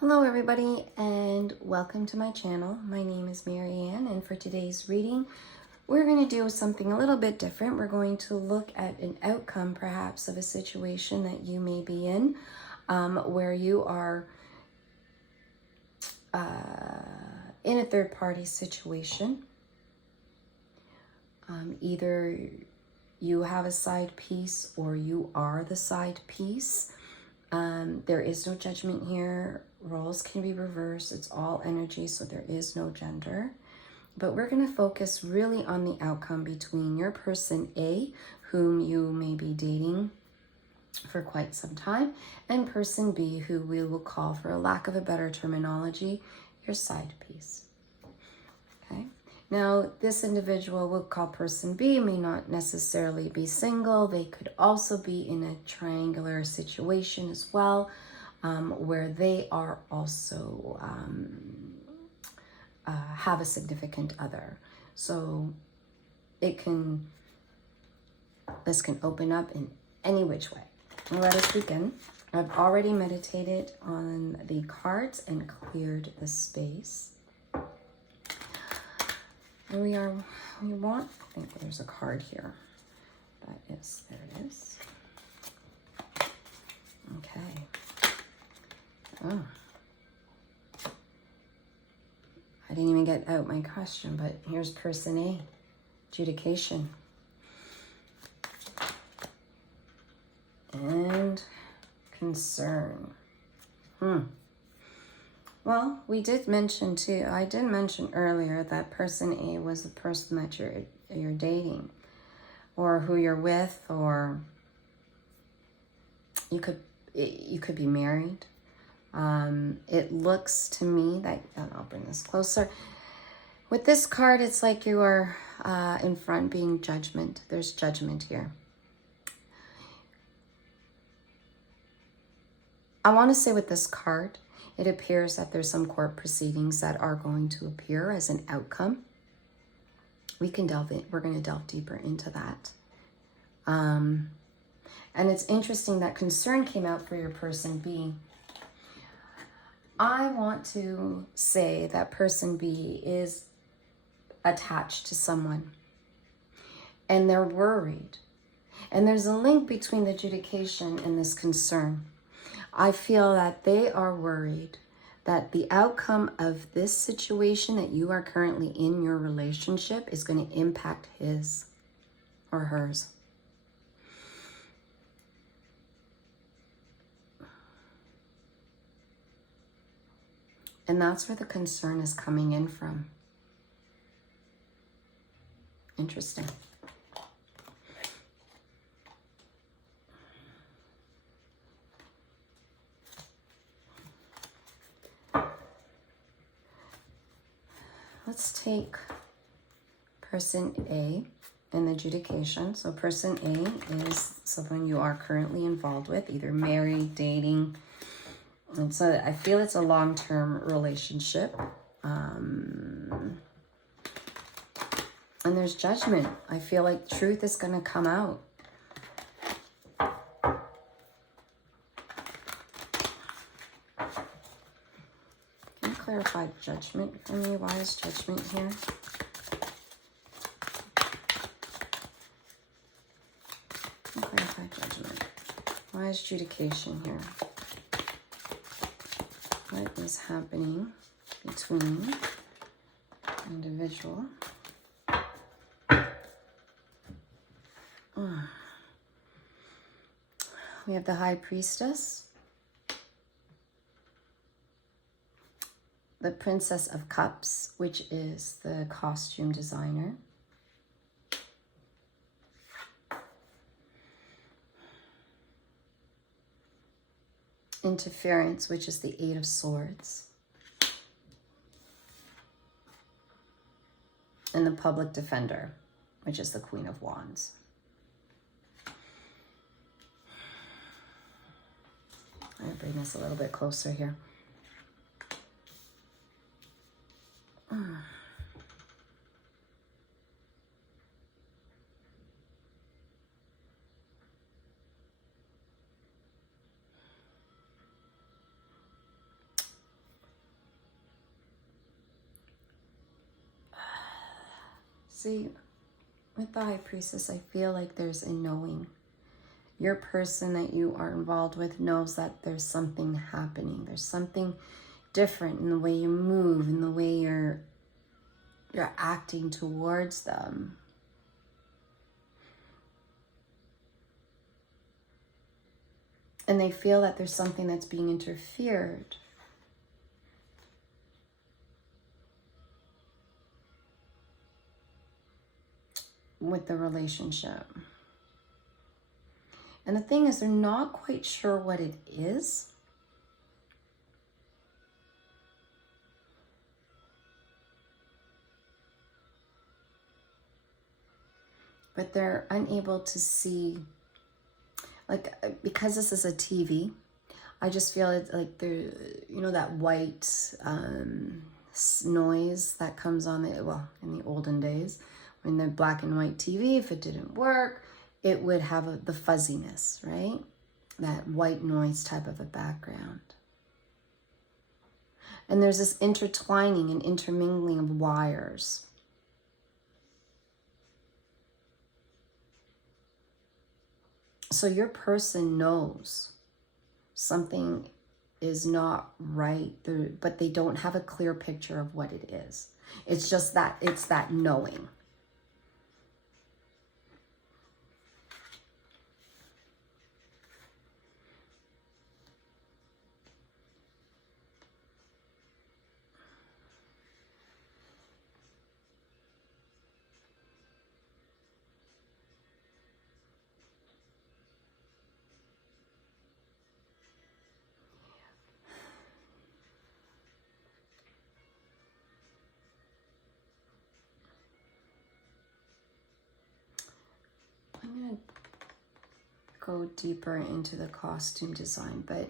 Hello everybody and welcome to my channel. My name is Marianne, and for today's reading we're going to do something a little bit different. We're going to look at an outcome perhaps of a situation that you may be in where you are in a third-party situation. Either you have a side piece or you are the side piece. There is no judgment here. Roles can be reversed. It's all energy, so there is no gender. But we're going to focus really on the outcome between your person A, whom you may be dating for quite some time, and person B, who we will call, for a lack of a better terminology, your side piece. Okay? Now, this individual we'll call person B may not necessarily be single. They could also be in a triangular situation as well, where they are also have a significant other. So this can open up in any which way. Let us begin. I've already meditated on the cards and cleared the space. And I think there's a card here. There it is. Okay. Oh. I didn't even get out my question, but here's person A, adjudication. And concern. Well, I did mention earlier that person A was the person that you're dating, or who you're with, or you could be married. It looks to me that, and I'll bring this closer. With this card, it's like you are in front being judgment. There's judgment here. I want to say with this card, it appears that there's some court proceedings that are going to appear as an outcome. We're going to delve deeper into that. And it's interesting that concern came out for your person B. I want to say that person B is attached to someone and they're worried. And there's a link between the adjudication and this concern. I feel that they are worried that the outcome of this situation that you are currently in your relationship is going to impact his or hers. And that's where the concern is coming in from. Interesting. Let's take person A in the adjudication. So person A is someone you are currently involved with, either married, dating. And so I feel it's a long-term relationship. And there's judgment. I feel like truth is going to come out. Can you clarify judgment for me? Why is judgment here? Can you clarify judgment? Why is adjudication here? What is happening between individual? We have the High Priestess, the Princess of Cups, which is the costume designer, Interference, which is the Eight of Swords, and the Public Defender, which is the Queen of Wands. I'll bring this a little bit closer here. See, with the High Priestess, I feel like there's a knowing. Your person that you are involved with knows that there's something happening. There's something different in the way you move, in the way you're acting towards them. And they feel that there's something that's being interfered. With the relationship. And the thing is, they're not quite sure what it is. But they're unable to see, like, because this is a TV, I just feel it's like there, you know, that white noise that comes on the, well, in the olden days, when the black and white TV, if it didn't work, it would have the fuzziness, right? That white noise type of a background. And there's this intertwining and intermingling of wires. So your person knows something is not right, but they don't have a clear picture of what it is. It's just that, it's that knowing. I'm going to go deeper into the costume design, but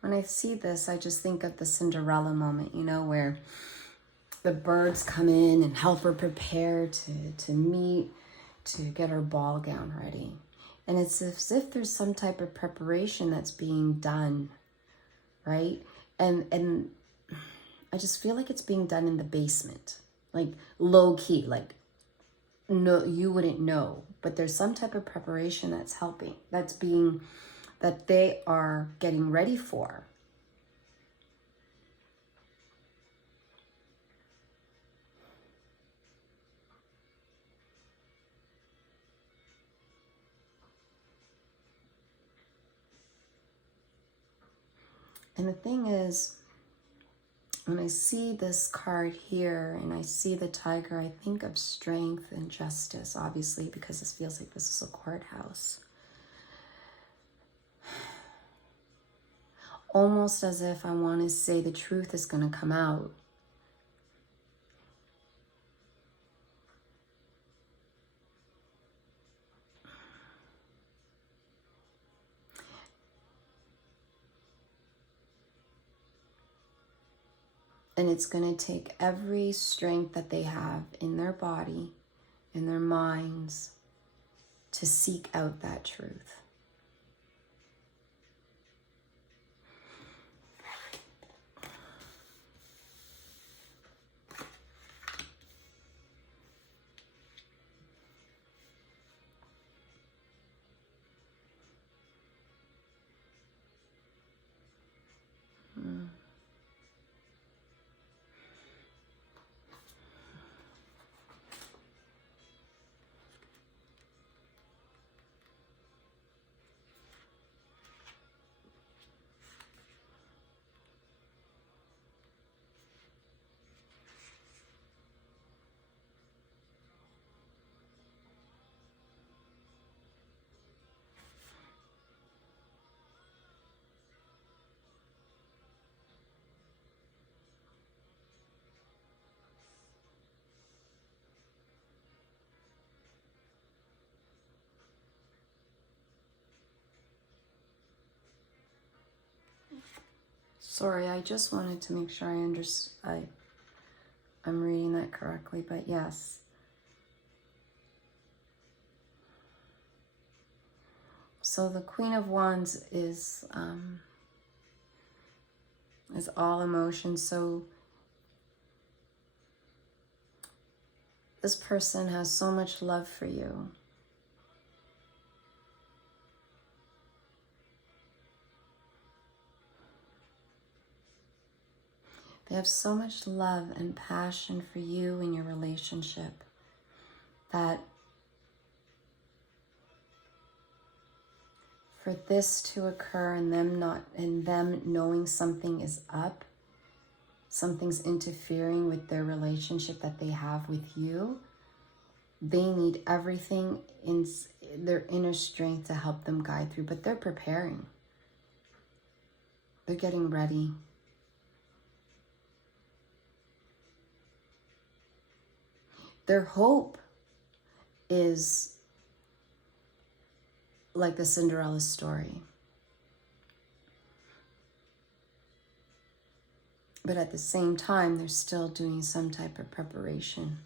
when I see this, I just think of the Cinderella moment, you know, where the birds come in and help her prepare to meet, to get her ball gown ready. And it's as if there's some type of preparation that's being done, right? And I just feel like it's being done in the basement, like low key, like no, you wouldn't know, but there's some type of preparation that's helping, that they are getting ready for. And the thing is, when I see this card here and I see the tiger, I think of strength and justice, obviously, because this feels like this is a courthouse. Almost as if I want to say the truth is going to come out. And it's going to take every strength that they have in their body, in their minds, to seek out that truth. Sorry, I just wanted to make sure I'm reading that correctly, but yes. So the Queen of Wands is all emotion. So This person has so much love for you. They have so much love and passion for you and your relationship that for this to occur and them knowing something is up, something's interfering with their relationship that they have with you, they need everything in their inner strength to help them guide through, but they're preparing. They're getting ready. Their hope is like the Cinderella story. But at the same time, they're still doing some type of preparation.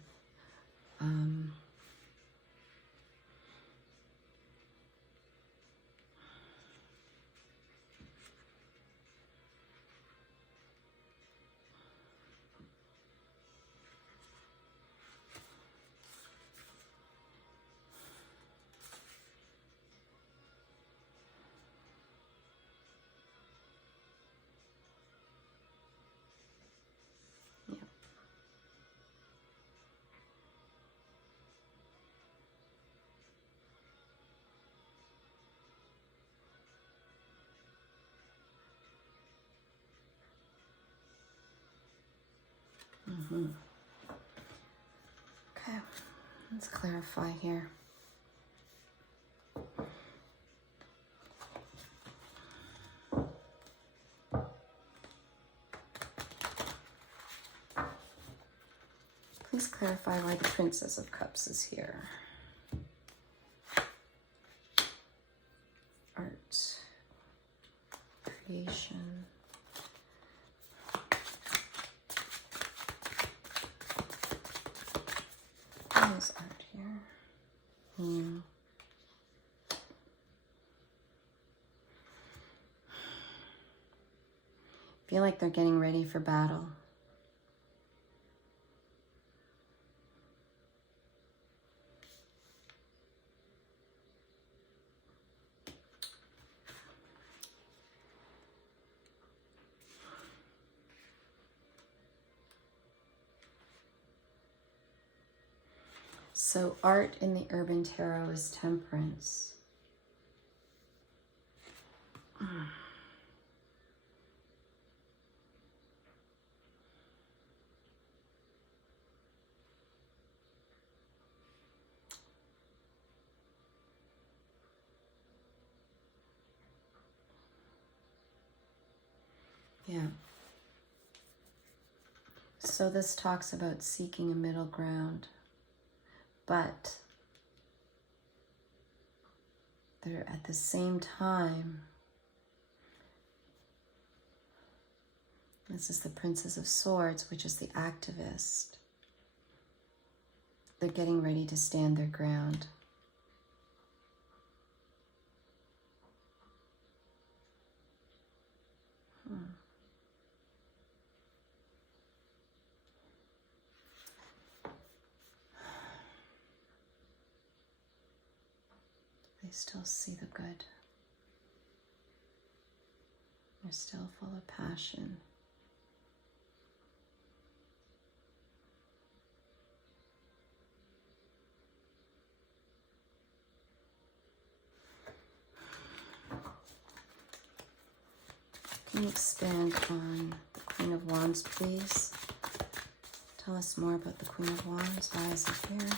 Okay, let's clarify here. Please clarify why the Princess of Cups is here. Art, creation. There's art here. Feel like they're getting ready for battle. So art in the Urban Tarot is Temperance. Yeah. So this talks about seeking a middle ground, but they're at the same time, this is the Princess of Swords, which is the activist. They're getting ready to stand their ground. They still see the good. They're still full of passion. Can you expand on the Queen of Wands, please? Tell us more about the Queen of Wands. Why is it here?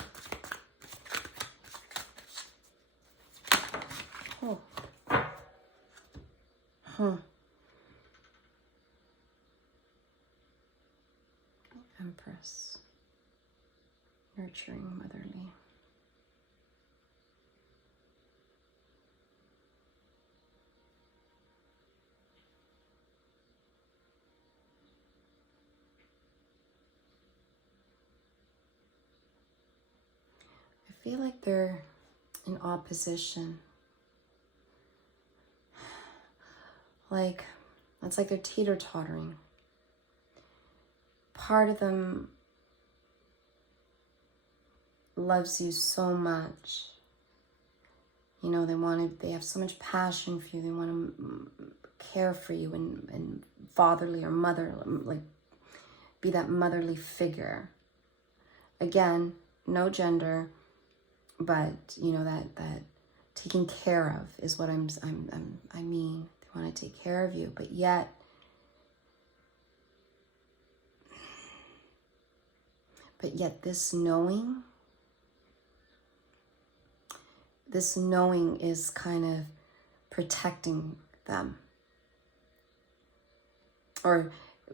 Oh. Huh. Empress. Nurturing, motherly. I feel like they're in opposition. Like, it's like they're teeter-tottering. Part of them loves you so much. You know, they have so much passion for you. They want to care for you and fatherly or mother, like be that motherly figure. Again, no gender, but you know, that taking care of is what I mean. They want to take care of you, but yet this knowing is kind of protecting them. Or,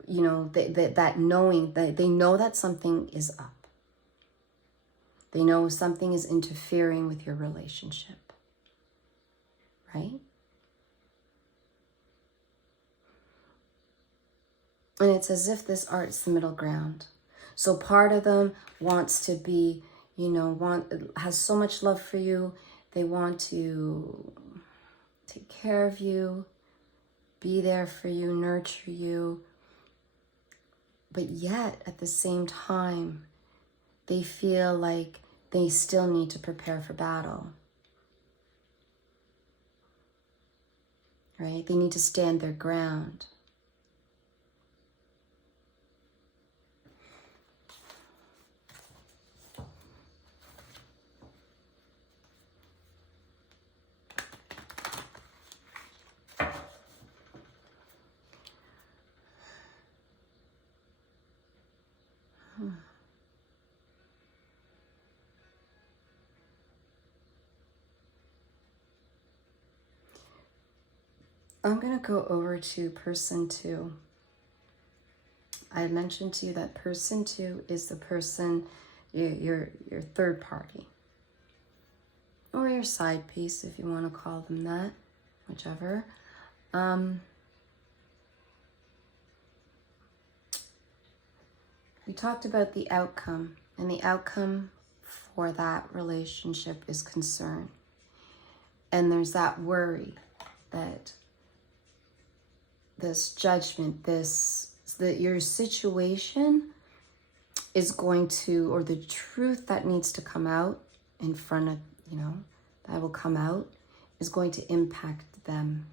you know, that knowing, that they know that something is up. They know something is interfering with your relationship, right? And it's as if this art's the middle ground. So part of them wants to be, you know, has so much love for you. They want to take care of you, be there for you, nurture you. But yet, at the same time, they feel like they still need to prepare for battle. Right? They need to stand their ground. I'm going to go over to person 2. I mentioned to you that person 2 is the person, your third party. Or your side piece, if you want to call them that, whichever. We talked about the outcome, and the outcome for that relationship is concern. And there's that worry that this judgment, that your situation is going to, or the truth that needs to come out in front of, you know, that will come out, is going to impact them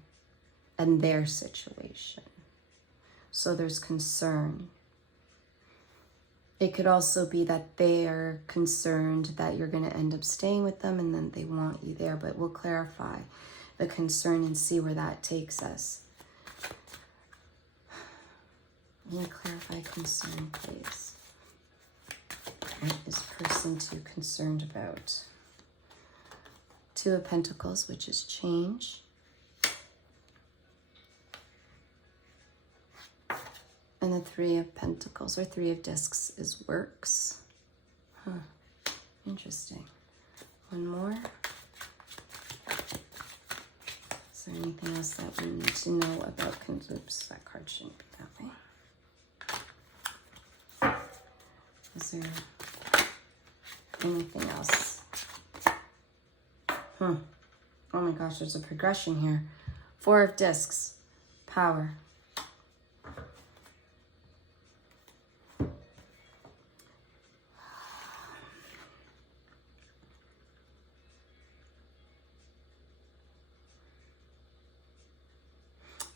and their situation. So there's concern. It could also be that they are concerned that you're going to end up staying with them and then they want you there, but we'll clarify the concern and see where that takes us. I'm going to clarify concern, please. What is person 2 concerned about? 2 of Pentacles, which is change. And the 3 of Pentacles, or 3 of Discs, is works. Interesting. One more. Is there anything else that we need to know about... Oops, that card shouldn't be that way. Is there anything else? Oh my gosh, there's a progression here. 4 of Discs, power.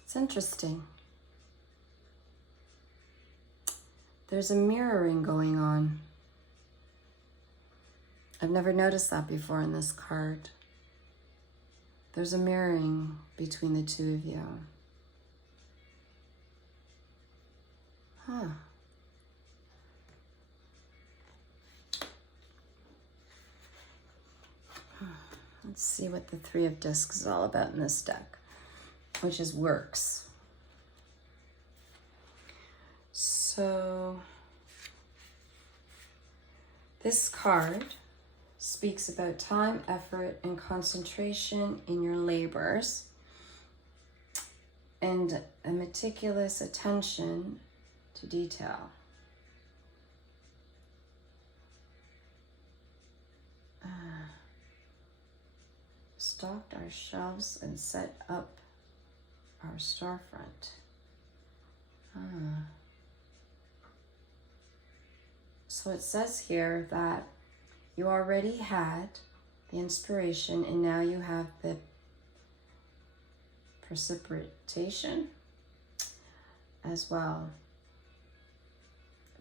It's interesting. There's a mirroring going on. I've never noticed that before in this card. There's a mirroring between the 2 of you. Let's see what the 3 of Discs is all about in this deck, which is works. So this card speaks about time, effort, and concentration in your labors, and a meticulous attention to detail. Stocked our shelves and set up our storefront. So it says here that You already had the inspiration, and now you have the precipitation as well.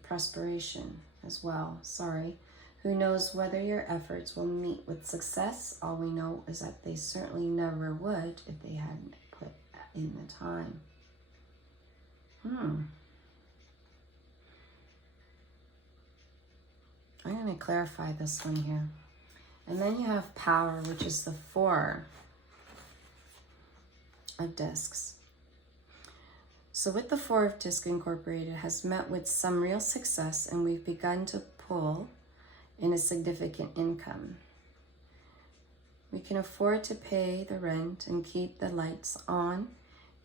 Perspiration as well, sorry. Who knows whether your efforts will meet with success? All we know is that they certainly never would if they hadn't put in the time. I'm going to clarify this one here. And then you have power, which is the 4 of discs. So with the 4 of disc incorporated, has met with some real success, and we've begun to pull in a significant income. We can afford to pay the rent and keep the lights on.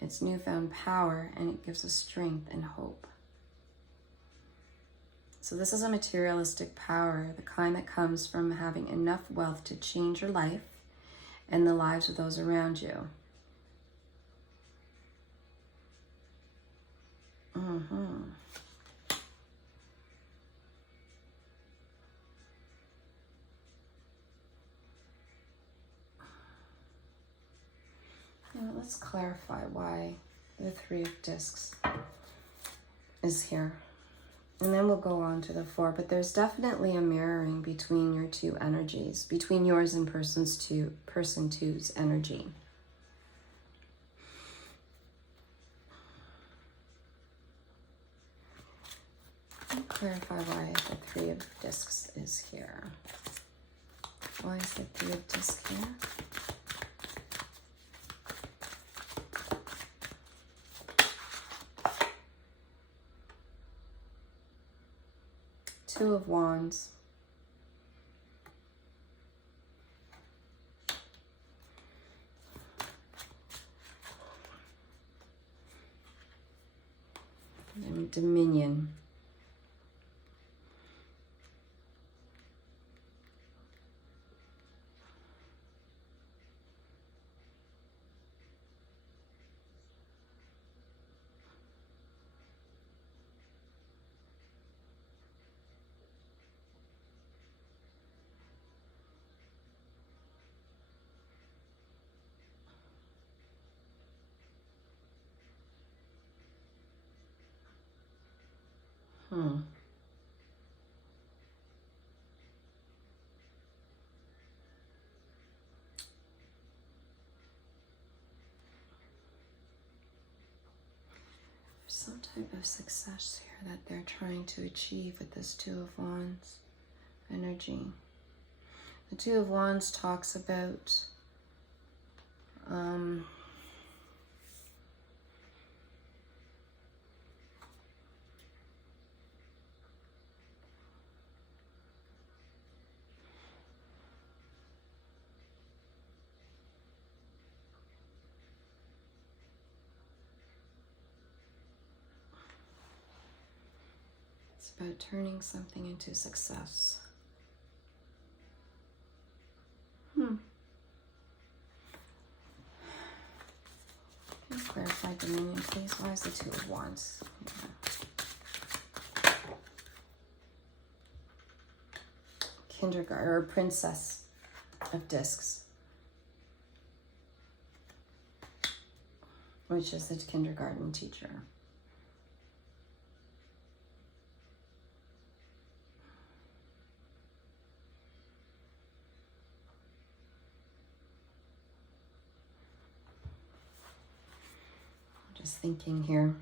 It's newfound power, and it gives us strength and hope. So this is a materialistic power, the kind that comes from having enough wealth to change your life and the lives of those around you. Now let's clarify why the 3 of discs is here. And then we'll go on to the 4, but there's definitely a mirroring between your 2 energies, between yours and person 2's energy. Let me clarify why the 3 of discs is here. Why is the 3 of discs here? Two of Wands. And Dominion. Some type of success here that they're trying to achieve with this 2 of Wands energy. The 2 of Wands talks about about turning something into success. Can you clarify Dominion, please? Why is the 2 of Wands? Kindergarten, or Princess of Discs, which is the kindergarten teacher. Just thinking here.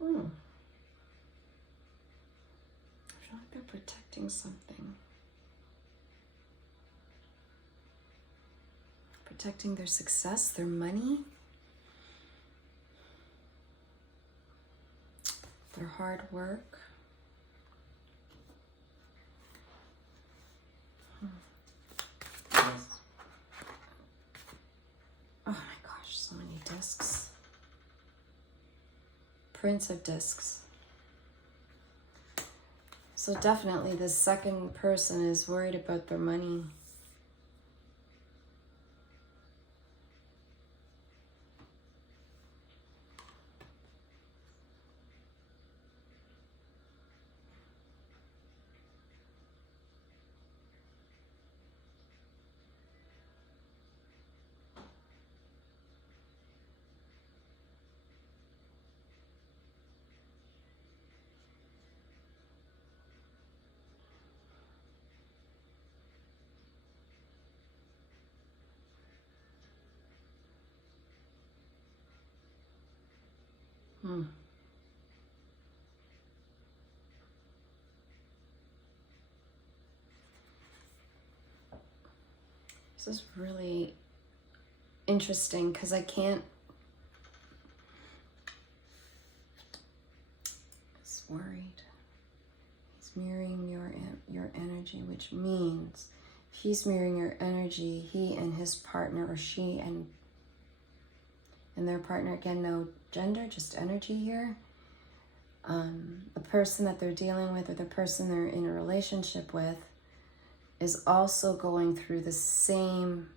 I feel like they're protecting something. Protecting their success, their money, their hard work. Oh my gosh, so many discs. Prince of Discs. So definitely this second person is worried about their money. This is really interesting because I can't. He's worried. He's mirroring your energy, which means if he's mirroring your energy, he and his partner, or she and their partner, again, no gender, just energy here. The person that they're dealing with, or the person they're in a relationship with, is also going through the same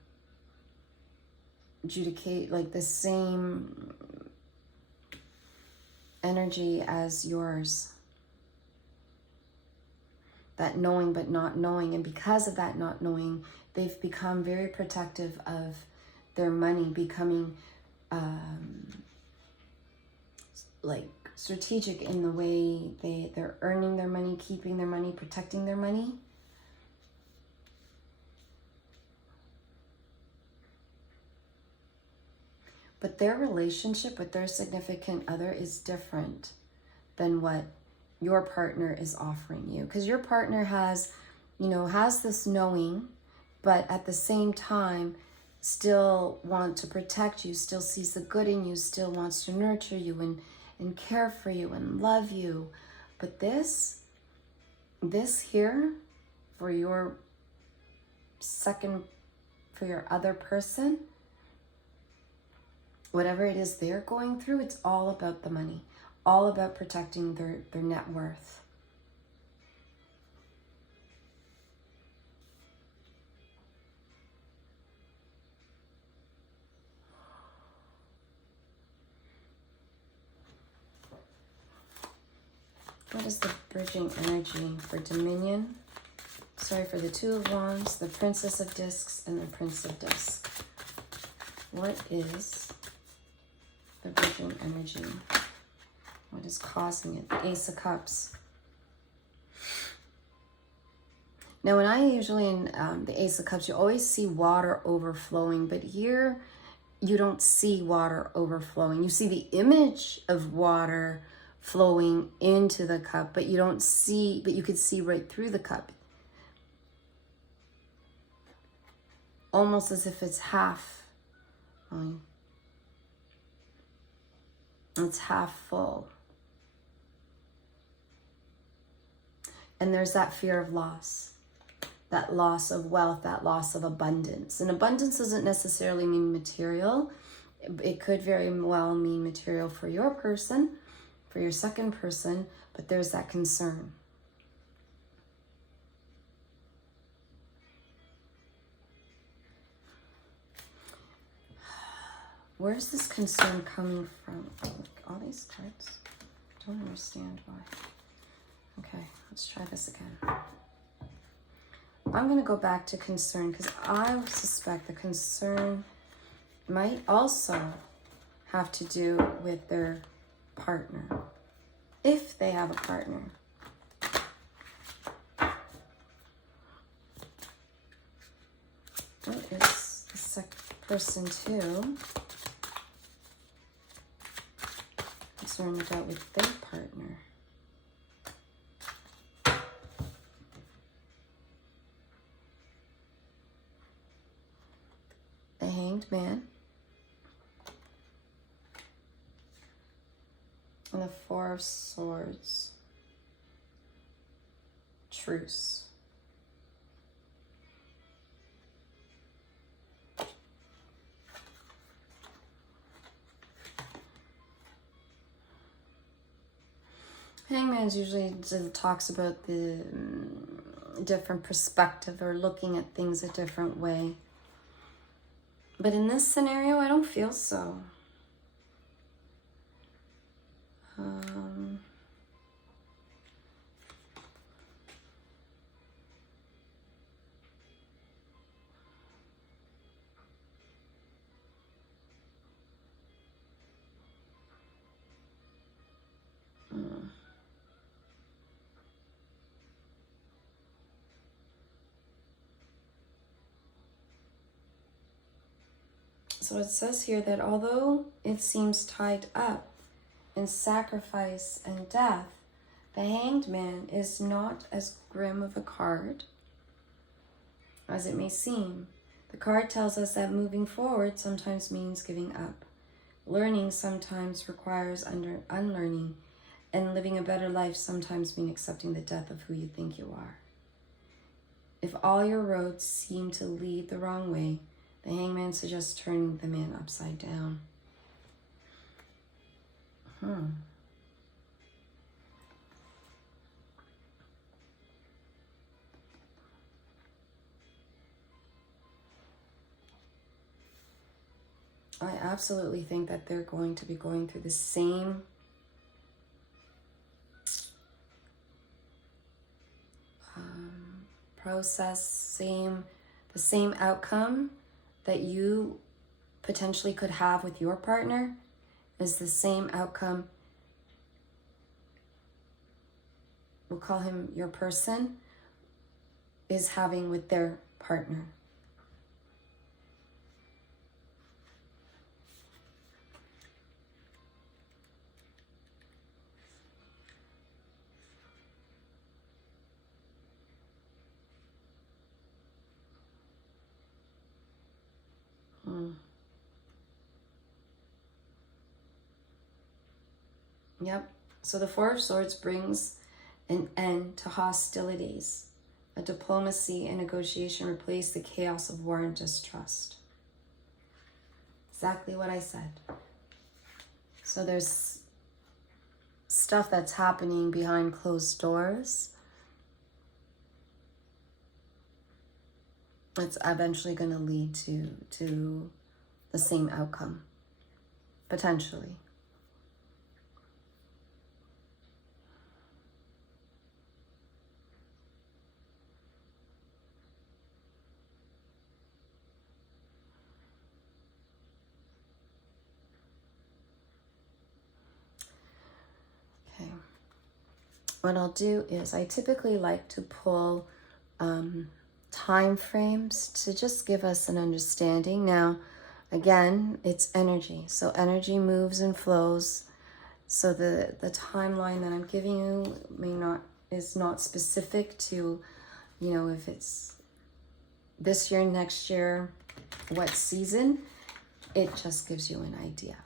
the same energy as yours. That knowing but not knowing. And because of that not knowing, they've become very protective of their money, becoming like strategic in the way they're earning their money, keeping their money, protecting their money. But their relationship with their significant other is different than what your partner is offering you. Because your partner has this knowing, but at the same time still wants to protect you, still sees the good in you, still wants to nurture you and care for you and love you. But this here, for your other person, whatever it is they're going through, it's all about the money, all about protecting their net worth. What is the bridging energy for Dominion? Sorry, for the Two of Wands, the Princess of Discs, and the Prince of Discs. What is the bridging energy? What is causing it? The Ace of Cups. Now, when I usually in the Ace of Cups, you always see water overflowing, but here you don't see water overflowing. You see the image of water flowing into the cup, but you could see right through the cup. Almost as if it's half. It's half full. And there's that fear of loss, that loss of wealth, that loss of abundance. And abundance doesn't necessarily mean material. It could very well mean material for your person, for your second person, but there's that concern. Where's this concern coming from? Oh, look, all these cards. Don't understand why. Okay, let's try this again. I'm going to go back to concern because I suspect the concern might also have to do with their partner, if they have a partner. What is the second person too concerned about with their partner? The Hanged Man and the Four of Swords. Truce. Hangman's usually talks about the different perspective or looking at things a different way. But in this scenario, I don't feel so. So it says here that although it seems tied up in sacrifice and death, the Hanged Man is not as grim of a card as it may seem. The card tells us that moving forward sometimes means giving up. Learning sometimes requires unlearning, and living a better life sometimes means accepting the death of who you think you are. If all your roads seem to lead the wrong way, the Hangman suggests turning them in upside down. I absolutely think that they're going to be going through the same process, the same outcome that you potentially could have with your partner is the same outcome, we'll call him your person, is having with their partner. Yep. So the Four of Swords brings an end to hostilities. A diplomacy and negotiation replace the chaos of war and distrust. Exactly what I said. So there's stuff that's happening behind closed doors. It's eventually going to lead to the same outcome, potentially. What I'll do is I typically like to pull time frames to just give us an understanding. Now, again, it's energy. So energy moves and flows. So the timeline that I'm giving you is not specific to, if it's this year, next year, what season. It just gives you an idea.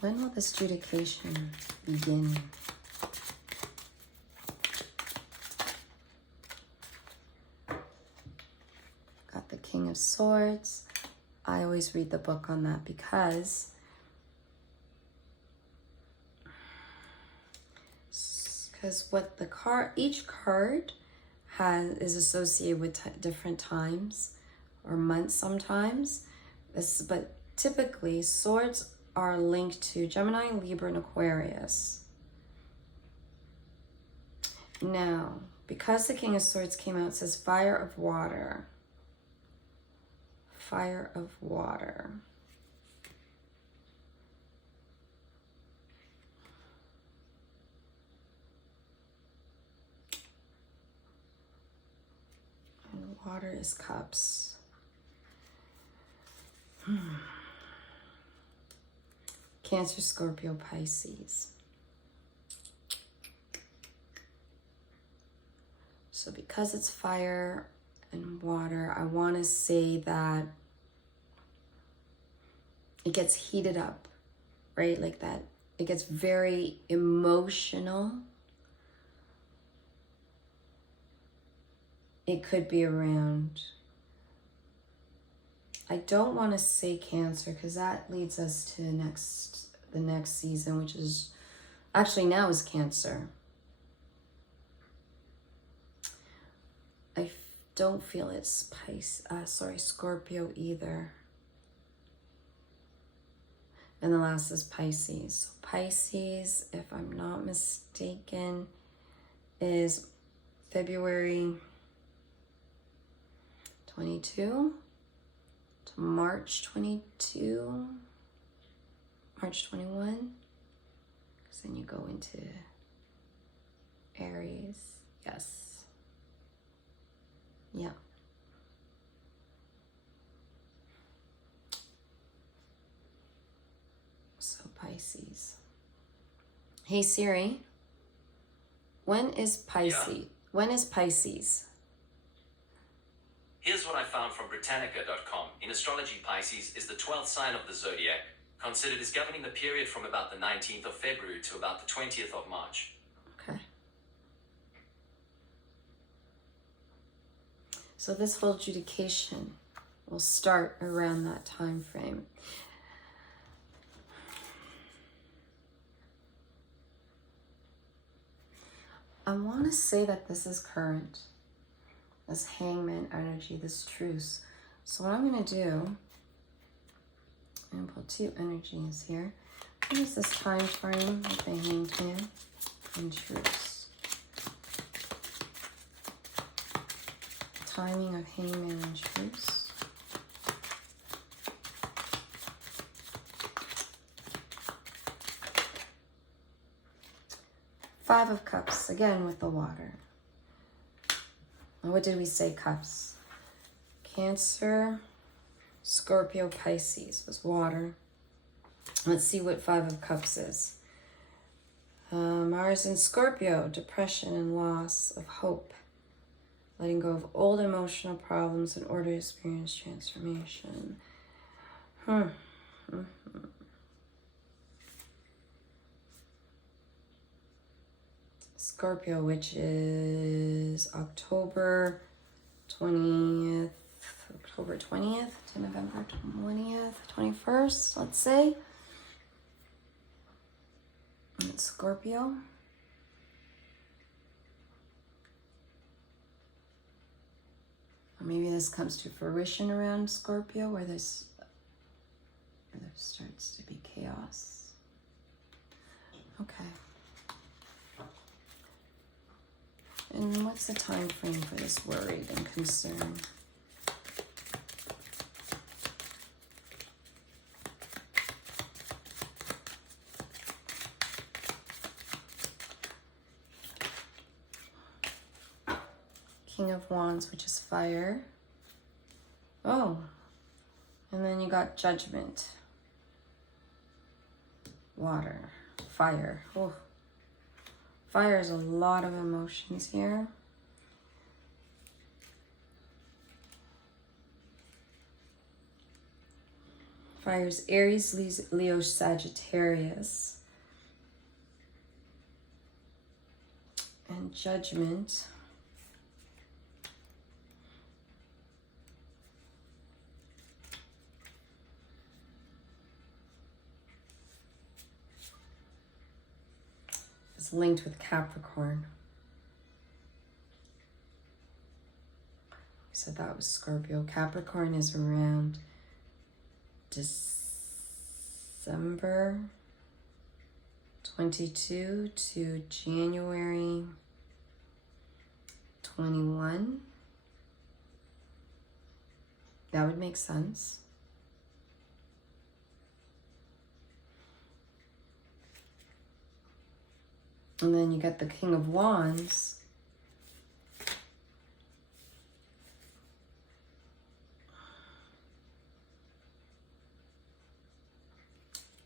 When will this adjudication begin? Got the King of Swords. I always read the book on that because what each card is associated with different times or months sometimes. But typically, swords are linked to Gemini, Libra, and Aquarius. Now, because the King of Swords came out, it says fire of water. Fire of water. And water is cups. Cancer, Scorpio, Pisces. So because it's fire and water, I want to say that it gets heated up, right? Like that. It gets very emotional. It could be around I don't want to say Cancer because that leads us to the next season, which is actually now is Cancer. I don't feel it's Scorpio either. And the last is Pisces. So Pisces, if I'm not mistaken, is February 22 to March 22, March 21. Because then you go into Aries. Yes. Yeah. So Pisces. Hey Siri, when is Pisces? Yeah. When is Pisces? Here's what I found from Britannica.com. In astrology, Pisces is the 12th sign of the zodiac, considered as governing the period from about the 19th of February to about the 20th of March. Okay. So this whole adjudication will start around that time frame. I want to say that this is current, this hangman energy, this truce. So what I'm going to do, I'm going to pull two energies here. What is this time frame with the hanged man and truce? Timing of hangman and truce. Five of Cups, again with the water. And what did we say, Cups? Cancer, Scorpio, Pisces was water. Let's see what Five of Cups is. Mars in Scorpio, depression and loss of hope. Letting go of old emotional problems in order to experience transformation. Scorpio, which is October 20th to November 20th, 21st, let's say. And it's Scorpio. Or maybe this comes to fruition around Scorpio, where there starts to be chaos. Okay. And what's the time frame for this worried and concern? King of Wands, which is fire. Oh, and then you got Judgment. Water, fire. Oh. Fire is a lot of emotions here. Fire is Aries, Leo, Sagittarius. And Judgment is linked with Capricorn. So that was Scorpio. Capricorn is around December 22 to January 21. That would make sense. And then you get the King of Wands.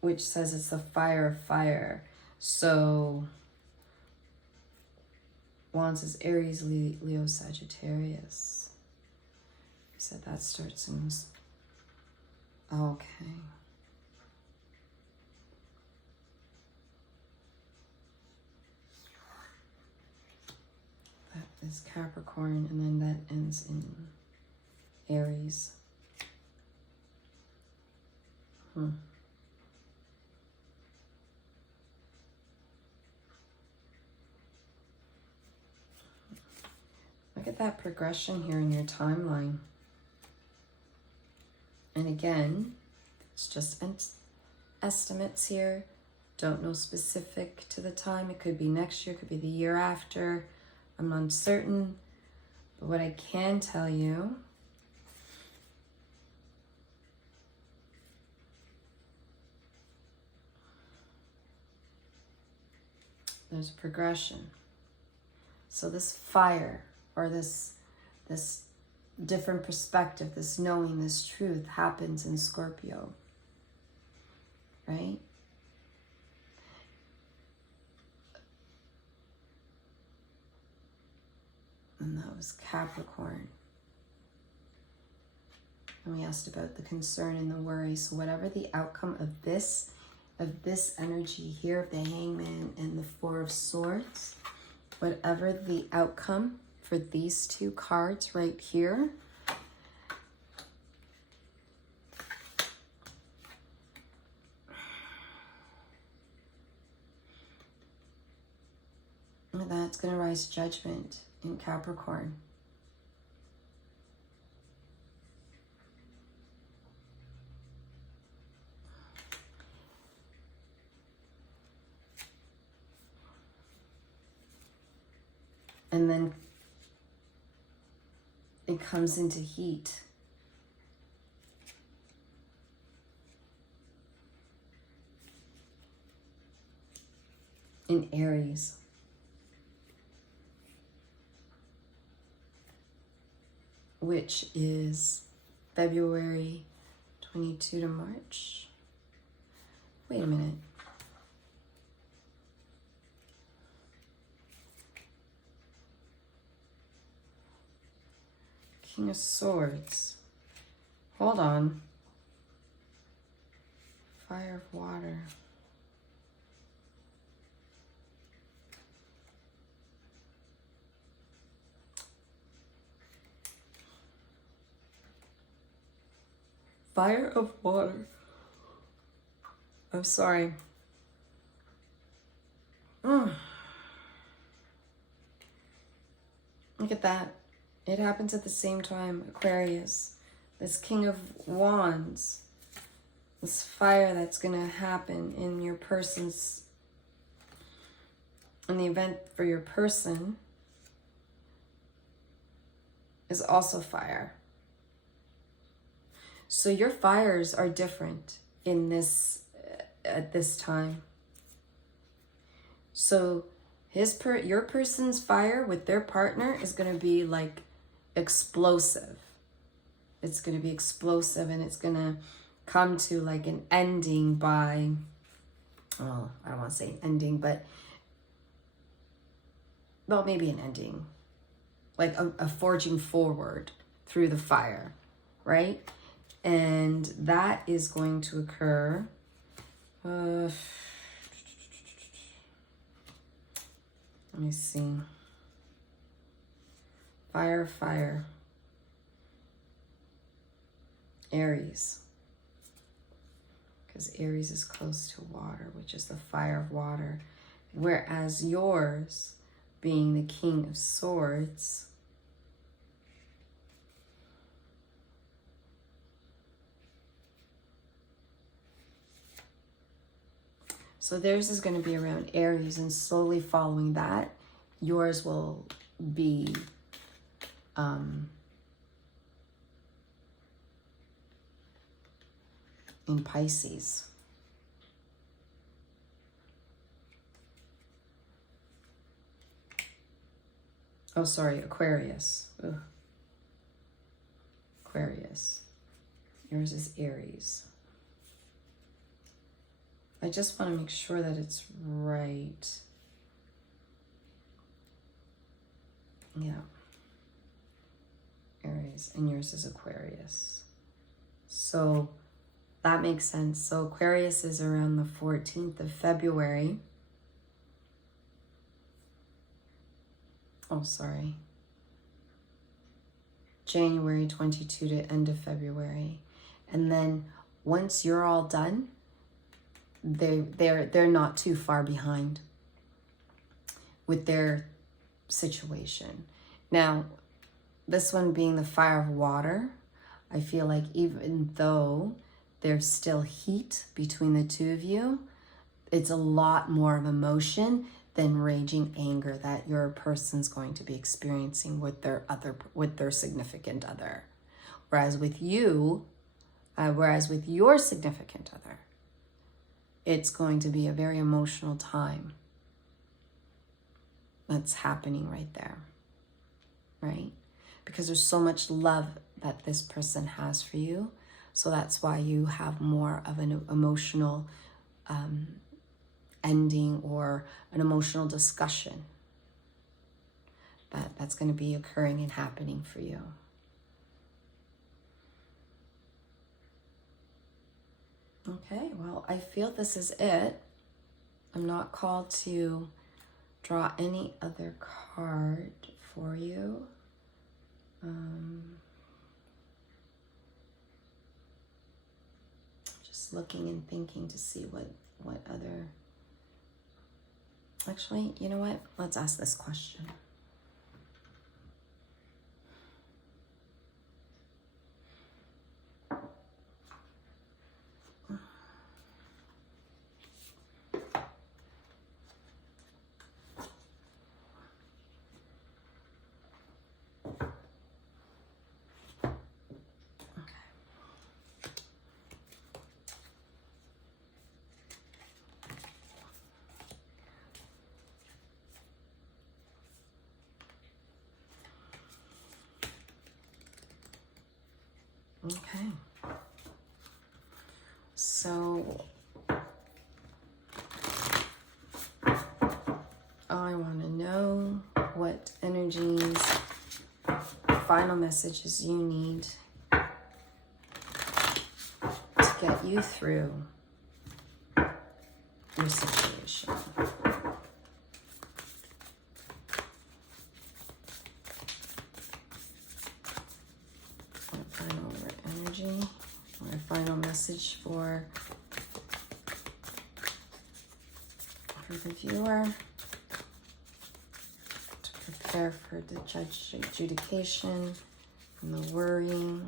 Which says it's the fire of fire. So Wands is Aries, Leo, Sagittarius. I said that starts in... Okay. That is Capricorn, and then that ends in Aries. Look at that progression here in your timeline. And again, it's just estimates here. Don't know specific to the time. It could be next year, it could be the year after. I'm uncertain. But what I can tell you there's progression. So this fire, or this different perspective, this knowing, this truth happens in Scorpio, right? And that was Capricorn. And we asked about the concern and the worry. So whatever the outcome of this energy here, of the Hangman and the Four of Swords, whatever the outcome for these two cards right here, that's going to rise judgment in Capricorn. And then it comes into heat. In Aries. Which is February 22 to March. Wait a minute. King of Swords. Hold on. Fire of water. Fire of water. I'm sorry. Look at that. It happens at the same time, Aquarius. This King of Wands. This fire that's going to happen in your person's, in the event for your person, is also fire. So your fires are different in this, at this time. So your person's fire with their partner is going to be like explosive. It's going to be explosive, and it's going to come to like an ending by, well, I don't want to say ending, but, well, maybe an ending. Like a forging forward through the fire, right? And that is going to occur, let me see. Fire. Aries. Because Aries is close to water, which is the fire of water. Whereas yours, being the King of Swords, so theirs is going to be around Aries, and slowly following that, yours will be in Pisces. Oh, sorry, Aquarius. Ugh. Aquarius. Yours is Aries. I just want to make sure that it's right. Yeah. Aries, and yours is Aquarius. So that makes sense. So Aquarius is around the 14th of February. Oh, sorry. January 22 to end of February. And then once you're all done, they're not too far behind with their situation. Now, this one being the fire of water, I feel like even though there's still heat between the two of you, it's a lot more of emotion than raging anger that your person's going to be experiencing with their significant other. Whereas with your significant other, it's going to be a very emotional time that's happening right there, right? Because there's so much love that this person has for you. So that's why you have more of an emotional ending or an emotional discussion that's going to be occurring and happening for you. Okay, well, I feel this is it. I'm not called to draw any other card for you. Just looking and thinking to see what other... Actually, you know what? Let's ask this question. Okay. So I want to know what energies, final messages you need to get you through your situation. Final energy or a final message for the viewer to prepare for the judge adjudication and the worrying.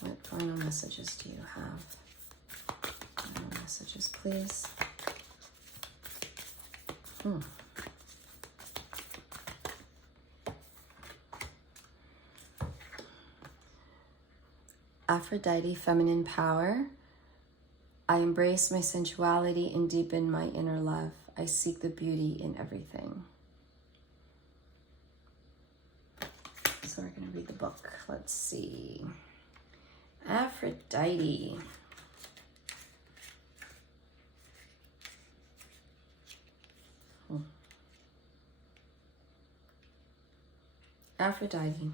What final messages do you have? Final messages, please. Aphrodite, feminine power. I embrace my sensuality and deepen my inner love. I seek the beauty in everything. So we're going to read the book. Let's see. Aphrodite. Aphrodite.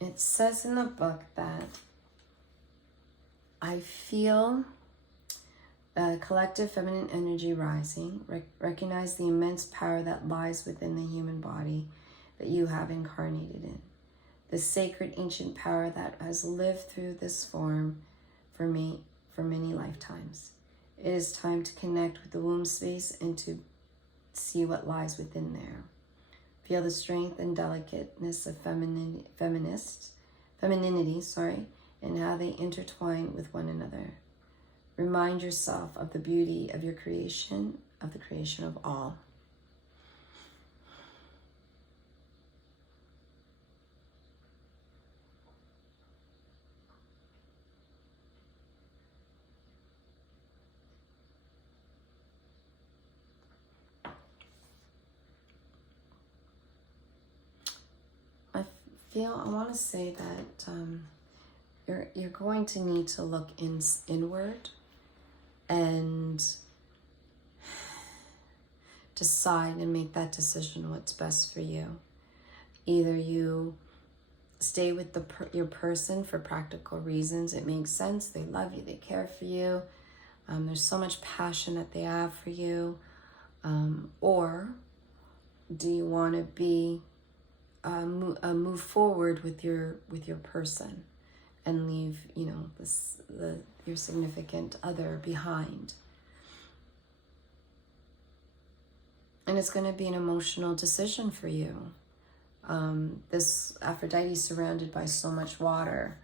It says in the book that I feel a collective feminine energy rising. Recognize the immense power that lies within the human body that you have incarnated in. The sacred ancient power that has lived through this form for me for many lifetimes. It is time to connect with the womb space and to see what lies within there. Feel the strength and delicateness of femininity, and how they intertwine with one another. Remind yourself of the beauty of your creation, of the creation of all. I want to say that you're going to need to look inward and decide and make that decision what's best for you. Either you stay with your person for practical reasons. It makes sense. They love you. They care for you. There's so much passion that they have for you. Or do you want to be move forward with your person, and leave, you know, your significant other behind. And it's going to be an emotional decision for you. This Aphrodite is surrounded by so much water,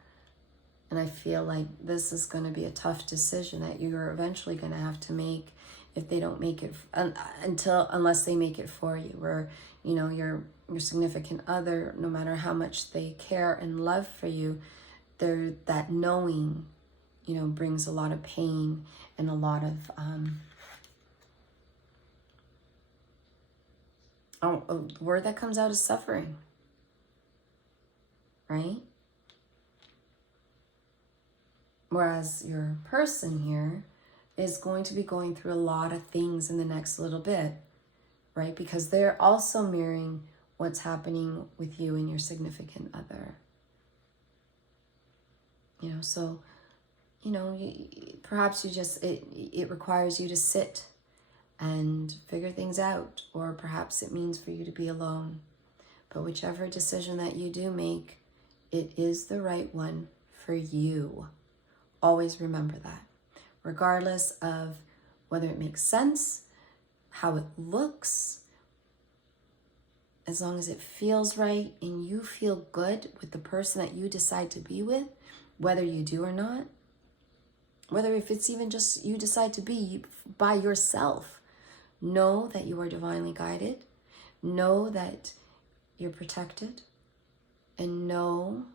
and I feel like this is going to be a tough decision that you're eventually going to have to make, if they don't make it unless they make it for you. Where, you know, your significant other, no matter how much they care and love for you, that knowing, you know, brings a lot of pain and a lot of a word that comes out is suffering, right? Whereas your person here is going to be going through a lot of things in the next little bit, right? Because they're also mirroring what's happening with you and your significant other. You know, so, you know, perhaps you just, it requires you to sit and figure things out, or perhaps it means for you to be alone. But whichever decision that you do make, it is the right one for you. Always remember that. Regardless of whether it makes sense, how it looks, as long as it feels right and you feel good with the person that you decide to be with, whether you do or not, whether if it's even just you decide to be by yourself, know that you are divinely guided, know that you're protected, and know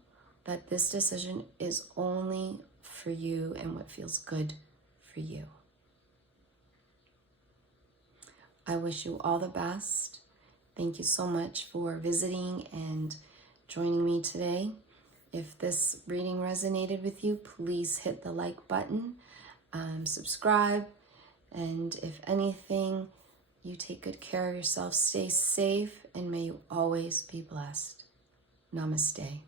that this decision is only for you and what feels good for you. I wish you all the best. Thank you so much for visiting and joining me today. If this reading resonated with you, please hit the like button, subscribe, and if anything, you take good care of yourself, stay safe, and may you always be blessed. Namaste.